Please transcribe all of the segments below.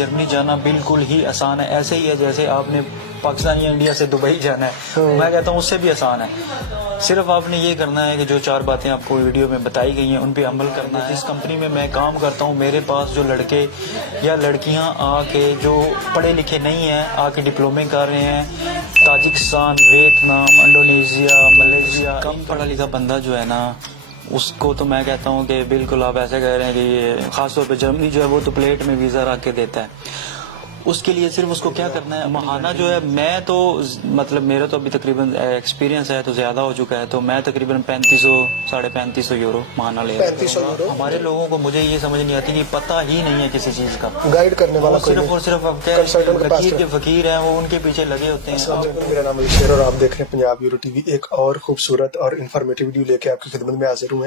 جرمنی جانا بالکل ہی آسان ہے. ایسے ہی ہے جیسے آپ نے پاکستان یا انڈیا سے دبئی جانا ہے. میں کہتا ہوں اس سے بھی آسان ہے. صرف آپ نے یہ کرنا ہے کہ جو 4 باتیں آپ کو ویڈیو میں بتائی گئی ہیں ان پہ عمل کرنا ہے. جس کمپنی میں میں کام کرتا ہوں میرے پاس جو لڑکے یا لڑکیاں آ کے جو پڑھے لکھے نہیں ہیں آ کے ڈپلومے کر رہے ہیں تاجکستان، ویتنام، انڈونیشیا، ملیشیا، کم پڑھا لکھا بندہ جو ہے نا اس کو تو میں کہتا ہوں کہ بالکل آپ ایسے کہہ رہے ہیں کہ یہ خاص طور پہ جرمنی جو ہے وہ تو پلیٹ میں ویزا رکھ کے دیتا ہے. اس کے لیے صرف اس کو کیا کرنا ہے ماہانہ جو ہے میں تو مطلب میرا تو ابھی تقریباً ایکسپیرینس ہے تو زیادہ ہو چکا ہے تو میں تقریباً 3500 یورو ماہانہ لے رہا 3500 یورو. ہمارے لوگوں کو مجھے یہ سمجھ نہیں آتی کہ پتہ ہی نہیں ہے کسی چیز کا. گائیڈ کرنے والا کوئی صرف نہیں. اور صرف اب کیا فقیر کے فقیر ہیں وہ ان کے پیچھے لگے ہوتے ہیں. میرا نام علی اور آپ دیکھ رہے ہیں پنجاب یورو ٹی وی. ایک اور خوبصورت اور انفارمیٹیو ویڈیو لے کے آپ کی خدمت میں حاضر ہوں.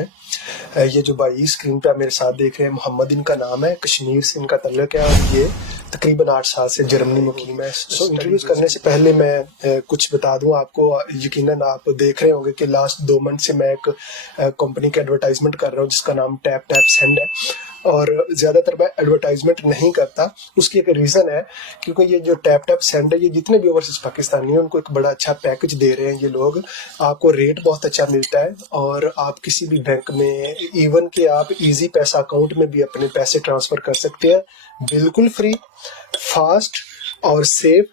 یہ جو بھائی اسکرین پہ آپ میرے ساتھ دیکھ رہے ہیں محمد ان کا نام ہے, کشمیر سے ان کا تعلق ہے اور یہ تقریباً 8 سال سے جرمنی مقیم ہے. انٹرویوز کرنے سے پہلے میں کچھ بتا دوں آپ کو. یقیناً آپ دیکھ رہے ہوں گے کہ لاسٹ 2 منتھ سے میں ایک کمپنی کی ایڈورٹائزمنٹ کر رہا ہوں جس کا نام ٹیپ ٹیپ سینڈ ہے. اور زیادہ تر میں ایڈورٹائزمنٹ نہیں کرتا. اس کی ایک ریزن ہے کیونکہ یہ جو ٹیپ ٹیپ سینڈ ہے یہ جتنے بھی اوورسیز پاکستانی ہیں ان کو ایک بڑا اچھا پیکج دے رہے ہیں یہ لوگ. آپ کو ریٹ بہت اچھا ملتا ہے اور آپ کسی بھی بینک میں ایون کہ آپ ایزی پیسہ اکاؤنٹ میں بھی اپنے پیسے ٹرانسفر کر سکتے ہیں بالکل فری, فاسٹ اور سیف.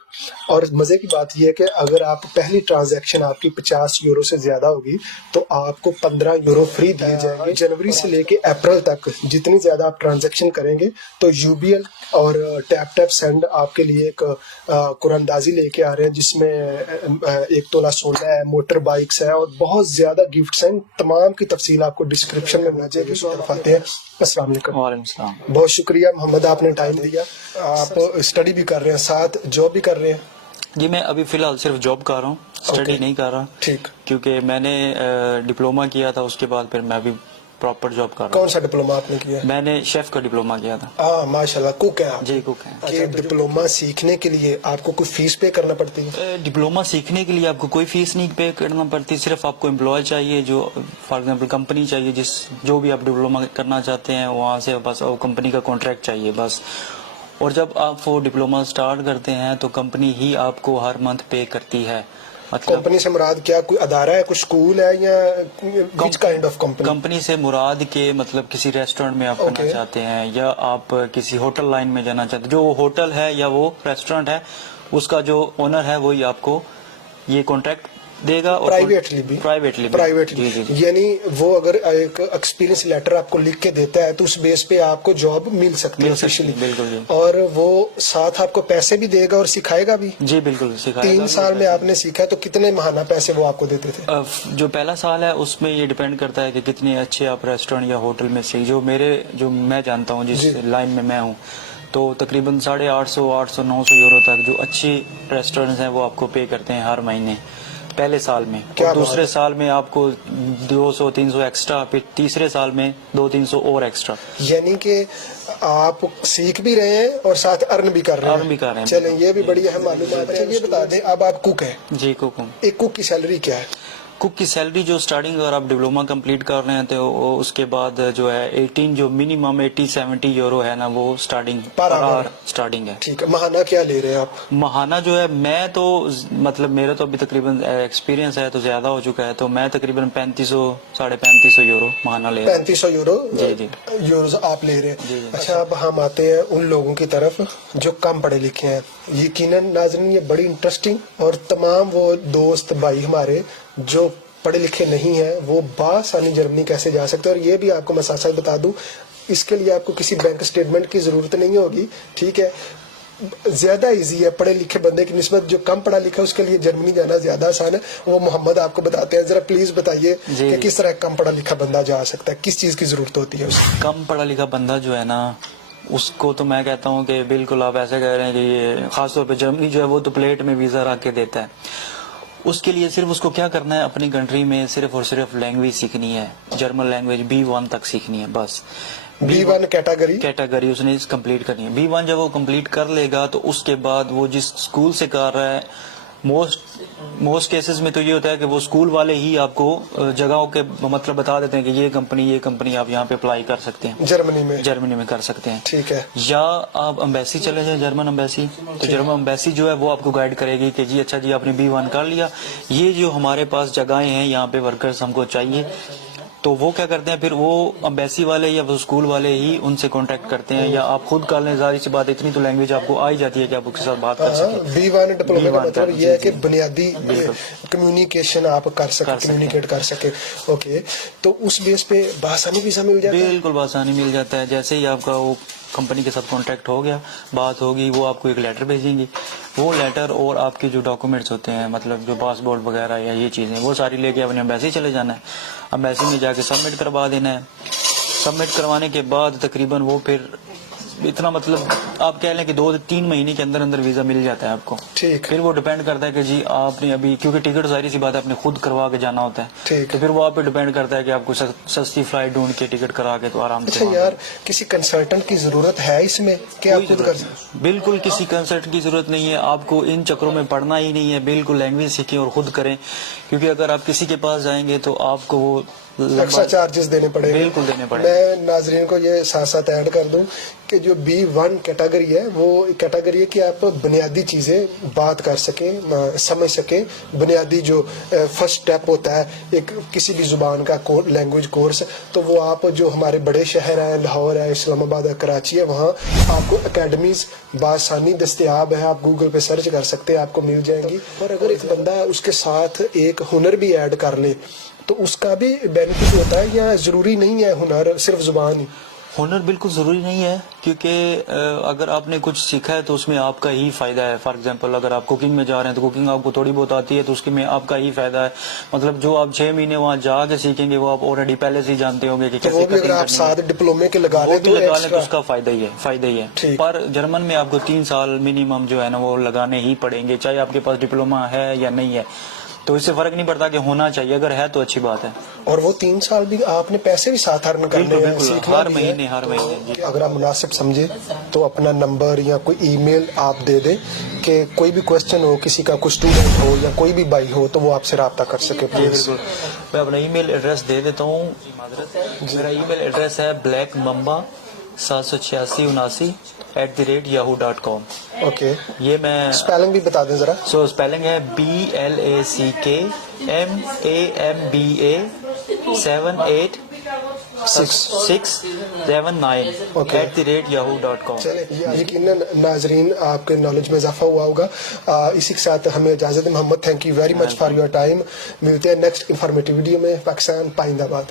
اور مزے کی بات یہ ہے کہ اگر آپ پہلی ٹرانزیکشن آپ کی 50 یورو سے زیادہ ہوگی تو آپ کو 15 یورو فری دیے جائیں گے. جنوری سے لے کے اپریل تک جتنی زیادہ آپ ٹرانزیکشن کریں گے تو یو بی ایل اور ٹیپ ٹیپ سینڈ آپ کے لیے ایک قراندازی لے کے آ رہے ہیں جس میں 1 تولہ سونا ہے, موٹر بائکس ہے اور بہت زیادہ گفٹس ہیں. تمام کی تفصیل آپ کو ڈسکرپشن میں مل جائے گی. طرف آتے ہیں. السلام علیکم. وعلیکم السلام. بہت شکریہ محمد, آپ نے ٹائم دیا. آپ اسٹڈی بھی کر رہے ہیں ساتھ جاب بھی کر رہے ہیں؟ جی میں ابھی فی الحال صرف جاب کر رہا ہوں, اسٹڈی نہیں کر رہا. ٹھیک. کیونکہ میں نے ڈپلوما کیا تھا اس کے بعد پھر میں بھی پراپر جاب کر رہا ہوں. کون سا ڈپلوما آپ نے کیا؟ میں نے شیف کا ڈپلوما کیا تھا. ہاں ماشاء اللہ. کوک ہے آپ؟ جی کوک ہے. کہ ڈپلوما سیکھنے کے لیے آپ کو کوئی فیس پے کرنا پڑتی ہے؟ ڈپلوما سیکھنے کے لیے آپ کو کوئی فیس نہیں پے کرنا پڑتی. صرف آپ کو امپلائی چاہیے جو فار ایگزامپل کمپنی چاہیے جو بھی آپ ڈپلوما کرنا چاہتے ہیں وہاں سے بس کمپنی کا کانٹریکٹ چاہیے بس. اور جب آپ وہ ڈپلوما سٹارٹ کرتے ہیں تو کمپنی ہی آپ کو ہر منتھ پے کرتی ہے. مطلب کمپنی سے مراد کیا کوئی ادارہ ہے, کوئی اسکول ہے یا which kind of company؟ Company سے مراد کے مطلب کسی ریسٹورینٹ میں آپ کرنا چاہتے ہیں یا آپ کسی ہوٹل لائن میں جانا چاہتے ہیں, جو ہوٹل ہے یا وہ ریسٹورینٹ ہے اس کا جو اونر ہے وہی آپ کو یہ کانٹریکٹ دے گا. پرائیویٹلی یعنی وہ اگر ایک ایکسپیرینس لیٹر آپ کو لکھ کے دیتا ہے تو اس بیس پہ آپ کو جاب مل سکتی ہے آفیشلی. بالکل. اور وہ ساتھ آپ کو پیسے بھی دے گا اور سکھائے گا بھی. جی بالکل سکھائے گا. 3 سال میں آپ نے سیکھا تو کتنے ماہانہ پیسے وہ آپ کو دیتے تھے؟ جو پہلا سال ہے اس میں یہ ڈیپینڈ کرتا ہے کہ کتنے اچھے آپ ریسٹورینٹ یا ہوٹل میں سے جو میں جانتا ہوں جس لائن میں ہوں تو تقریباً 850 900 یورو تک جو اچھی ریسٹورینٹس ہیں وہ آپ کو پے کرتے ہیں ہر مہینے پہلے سال میں. اور دوسرے سال میں آپ کو 200-300 ایکسٹرا, پھر تیسرے سال میں 200-300 اور ایکسٹرا. یعنی کہ آپ سیکھ بھی رہے ہیں اور ساتھ ارن بھی کر رہے ہیں. چلیں یہ بھی بڑی اہم معلومات ہے. یہ بتا دیں اب آپ کوک ہیں؟ جی کوک ہوں. ایک کوک کی سیلری کیا ہے؟ کوک کی سیلری جو سٹارٹنگ اگر آپ ڈپلوما کمپلیٹ کر رہے ہیں تو اس کے بعد جو ہے 18 جو منیمم 80-70 یورو ہے نا وہ سٹارٹنگ ہے. ٹھیک ہے. ماہانہ کیا لے رہے ہیں آپ؟ ماہانہ جو ہے میں تو مطلب میرا تو ابھی تقریباً ایکسپیرینس ہے تو زیادہ ہو چکا ہے تو میں تقریباً 3500 یورو ماہانہ لے رہا ہوں. 3500 یورو یوروز آپ لے رہے ہیں. اچھا اب ہم آتے ہیں ان لوگوں کی طرف جو کم پڑھے لکھے ہیں. یقیناً ناظرین یہ بڑی انٹرسٹنگ اور تمام وہ دوست بھائی ہمارے جو پڑھے لکھے نہیں ہیں وہ بآسانی جرمنی کیسے جا سکتے ہیں. اور یہ بھی آپ کو میں ساتھ ساتھ بتا دوں اس کے لیے آپ کو کسی بینک اسٹیٹمنٹ کی ضرورت نہیں ہوگی. ٹھیک ہے, زیادہ ایزی ہے پڑھے لکھے بندے کی نسبت. جو کم پڑھا لکھا ہے اس کے لیے جرمنی جانا زیادہ آسان ہے. وہ محمد آپ کو بتاتے ہیں. ذرا پلیز بتائیے کہ کس طرح کم پڑھا لکھا بندہ جا سکتا ہے, کس چیز کی ضرورت ہوتی ہے اس کو؟ کم پڑھا لکھا بندہ جو ہے نا اس کو تو میں کہتا ہوں کہ بالکل آپ ایسے کہہ رہے ہیں کہ یہ خاص طور پہ جرمنی جو ہے وہ تو پلیٹ میں ویزا رکھ کے دیتا ہے. اس کے لیے صرف اس کو کیا کرنا ہے اپنی کنٹری میں صرف اور صرف لینگویج سیکھنی ہے. جرمن لینگویج B1 تک سیکھنی ہے بس. B1 کیٹیگری اس نے کمپلیٹ کرنی ہے. B1 جب وہ کمپلیٹ کر لے گا تو اس کے بعد وہ جس اسکول سے کر رہا ہے موسٹ کیسز میں تو یہ ہوتا ہے کہ وہ اسکول والے ہی آپ کو جگہوں کے مطلب بتا دیتے ہیں کہ یہ کمپنی آپ یہاں پہ اپلائی کر سکتے ہیں، جرمنی میں کر سکتے ہیں. ٹھیک ہے. یا آپ امبیسی چلے جائیں، جرمن امبیسی، تو جرمن امبیسی جو ہے وہ آپ کو گائیڈ کرے گی کہ جی اچھا جی آپ نے B1 کر لیا، یہ جو ہمارے پاس جگہیں ہیں یہاں پہ ورکرز ہم کو چاہیے. تو وہ کیا کرتے ہیں پھر وہ امبیسی والے یا وہ اسکول والے ہی ان سے کانٹیکٹ کرتے ہیں، یا آپ خود کر لیں. ظاہر سی بات اتنی تو لینگویج آپ کو آ ہی جاتی ہے کہ آپ اس کے ساتھ بات کر سکیں. B1 ڈپلومے کا مطلب یہ ہے کہ بنیادی کمیونیکیشن آپ کر سکیں، کمیونیکیٹ کر سکیں. اوکے، تو اس بیس پہ بآسانی ویزا مل جاتا ہے؟ بالکل بآسانی مل جاتا ہے. جیسے ہی آپ کا وہ کمپنی کے ساتھ کانٹیکٹ ہو گیا، بات ہوگی، وہ آپ کو ایک لیٹر بھیجیں گی. وہ لیٹر اور آپ کے جو ڈاکومنٹس ہوتے ہیں، مطلب جو پاسپورٹ وغیرہ یا یہ چیزیں، وہ ساری لے کے اپنے امبیسی چلے جانا ہے. امبیسی میں جا کے سبمٹ کروا دینا ہے. سبمٹ کروانے کے بعد تقریباً وہ پھر اتنا مطلب آپ کہہ لیں کہ 2-3 مہینے کے اندر ویزا مل جاتا ہے آپ کو. ٹھیک. پھر وہ ڈیپینڈ کرتا ہے کہ جی آپ نے ابھی، کیونکہ ٹکٹ ظاہری سی بات ہے آپ نے خود کروا کے جانا ہوتا ہے، تو پھر وہ آپ پہ ڈیپینڈ کرتا ہے کہ آپ کو سستی فلائٹ ڈھونڈ کے ٹکٹ کرا کے تو آرام سے. اچھا یار، کسی کنسلٹنٹ کی ضرورت ہے اس میں کہ آپ خود کر سکیں؟ بالکل کسی کنسلٹنٹ کی ضرورت نہیں ہے. آپ کو ان چکروں میں پڑھنا ہی نہیں ہے. بالکل لینگویج سیکھیں اور خود کریں، کیونکہ اگر آپ کسی کے پاس جائیں گے تو آپ کو وہ ایکسٹرا چارجز دینے پڑیں گے. بالکل دینے پڑیں. میں ناظرین کو یہ ساتھ ساتھ ایڈ کر دوں کہ جو B1 کیٹیگری ہے وہ کیٹیگری ہے کہ آپ بنیادی چیزیں بات کر سکیں، سمجھ سکیں. بنیادی جو فرسٹ اسٹیپ ہوتا ہے ایک کسی بھی زبان کا لینگویج کورس، تو وہ آپ جو ہمارے بڑے شہر ہیں، لاہور ہے، اسلام آباد ہے، کراچی ہے، وہاں آپ کو اکیڈمیز بآسانی دستیاب ہے. آپ گوگل پہ سرچ کر سکتے ہیں، آپ کو مل جائیں گی. اور اگر ایک بندہ اس کے ساتھ ایک ہنر بھی ایڈ کر لے تو اس کا بھی بینیفٹ ہوتا ہے، یا ضروری نہیں ہے ہنر صرف زبان ہی؟ ہنر بالکل ضروری نہیں ہے، کیونکہ اگر آپ نے کچھ سیکھا ہے تو اس میں آپ کا ہی فائدہ ہے. فار ایگزامپل اگر آپ کوکنگ میں جا رہے ہیں تو کوکنگ آپ کو تھوڑی بہت آتی ہے، تو اس میں آپ کا ہی فائدہ ہے. مطلب جو آپ 6 مہینے وہاں جا کے سیکھیں گے وہ آپ آلریڈی پہلے سے ہی جانتے ہوں گے کہ کیسے کٹنگ کرنی ہے. آپ 7 ڈپلومے کے لگا لیں تو اس کا فائدہ ہی ہے. پر جرمن میں آپ کو 3 سال منیمم جو ہے نا وہ لگانے ہی پڑیں گے، چاہے آپ کے پاس ڈپلوما ہے یا نہیں ہے. تو اس سے فرق نہیں پڑتا کہ ہونا چاہیے، اگر ہے تو اچھی بات ہے. اور وہ 3 سال بھی آپ نے پیسے بھی ساتھ ارن کرنے ہیں، ہر مہینے. اگر آپ مناسب سمجھے تو اپنا نمبر یا کوئی ای میل آپ دے دیں کہ کوئی بھی کوشچن ہو، کسی کا کوئی اسٹوڈنٹ ہو یا کوئی بھی بھائی ہو تو وہ آپ سے رابطہ کر سکے. بالکل، میں اپنا ای میل ایڈریس دے دیتا ہوں. میرا ای میل ایڈریس ہے blackmamba78679@yahoo.com. اوکے، یہ میں اسپیلنگ بھی بتا دیں ذرا. سو اسپیلنگ ہے BLACKMAMBA78679@yahoo.com. چلے یقیناً ناظرین آپ کے نالج میں اضافہ ہوا ہوگا. اسی کے ساتھ ہمیں اجازت. Muhammad, thank you very much for your time. ملتے ہیں نیکسٹ انفارمیٹیو ویڈیو میں. پاکستان پائندہ باد.